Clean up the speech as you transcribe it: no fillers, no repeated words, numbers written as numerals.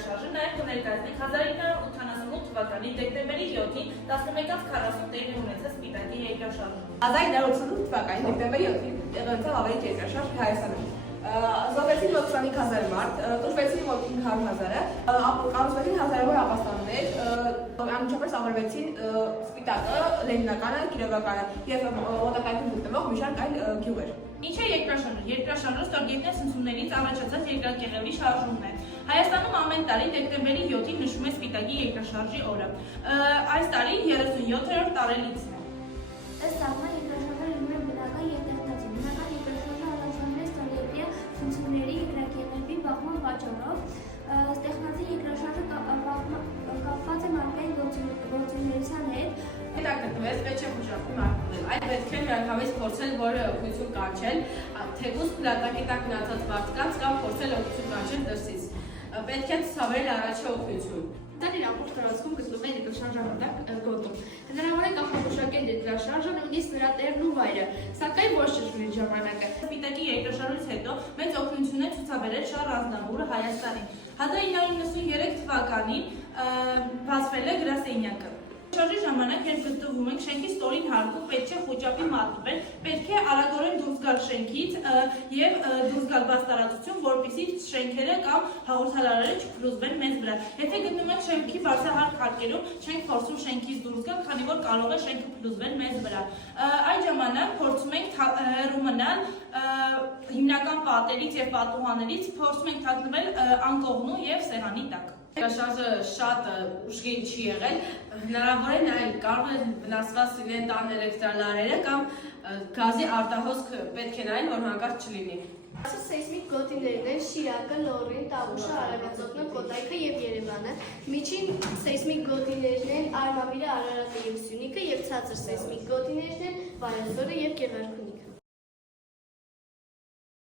երկրաշարժը նաև կներկայացնենք 1988 թվականի դեկտեմբերի 7-ին 11:40 տեղի ունեցած Սպիտակի երկրաշարժը։ 1988 թվականի դեկտեմբերի 7-ին տեղի ունեցավ ավելի երկրաշարժ Հայաստանում։ Զոհվեցին մոտ 25,000 մարդ, տուժվեցին մոտ 500,000-ը, կառուցվեցին հազարավոր ապաստաններ, անմիջապես ավերվեցին Սպիտակը, Լենինականը, Կիրովականը և մոտակայքում գտնվող մի շարք այլ գյուղեր։ Ինչ է երկրաշարժը։ Երկրաշարժը ստորգետնյա սնուցումներից առաջացած երկրակեղևի շարժումն է։ Հայաստանում ամեն տարի դեկտեմբերի 7-ին նշվում է Սպիտակի երկրաշարժի օրը։ Այս տարի 37-րդ տարելիցն է։ Ըստ աղմա երկրաշարժը լինում է բնական և տեխնացի։ Բնական երկրաշարժը առաջանում է ստորգետնյա սնուցումների երկրակեղևի բախման պատճառով։ Տեխնացի երկրաշարժը կապված է մարդկային գործունեության հետ։ Հետագ գտնվեց պետք է խոշորացում արտադրել, այլ պետք է միանգամից փորձել որևէ օգնություն կանչել, թեկուզ փլատակի տակ մնացած մարդկանց կամ փորձել օգնություն կանչել դրսից։ Պետք է ցուցաբերել առաջի օգնություն։ Դա իր ամբողջ տարածքում գտնվում է երկրաշարժահատակ գոտում։ Հնարավոր է կանխագուշակել երկրաշարժը, նույնիսկ նրա տեղն ու վայրը, սակայն ոչ ճշգրիտ ժամանակը։ Սպիտակի երկրաշարժից հետո մեծ օգնություն է ցուցաբերել Շահ Ազնավուրը Հայաստանին։ 1993 թվականին բացվել է գրասենյակը։ Շարժի ժամանակ, երբ գտնվում ենք շենքի ստորին հարկում, պետք է խոճապի մատնել, պետք է արագորեն դուրս գալ շենքից եւ դուրս գալ բաց տարածություն, որպեսզի շենքերը կամ հաղորդալարերը չփլուզվեն մեզ վրա։ Եթե գտնվում ենք շենքի բարձրահարկ հարկերում, չենք փորձում շենքից դուրս գալ, քանի որ կարող է շենքը փլուզվել մեզ վրա։ Այդ ժամանակ փորձում ենք հեռու մնալ հիմնական պատերից եւ պատուհաններից, փորձում ենք թաքնվել անկողնու եւ սեղանի տակ։ Երկրաշարժը շատ ուժգին չի եղել, հնարավոր է նաև կարող է վնասված լինեն տան էլեկտրալարերը կամ գազի արտահոսք պետք է նայեն, որ հանկարծ չլինի։ Սեյսմիկ գոտիներն են Շիրակը, Լոռին, Տավուշը, Արագածոտնը, Կոտայքը և Երևանը։ Միջին սեյսմիկ գոտիներն են Արմավիրը, Արարատը և Սյունիքը և ցածր սեյսմիկ գոտիներն են Վայոց ձորը և Գեղարքունիքը։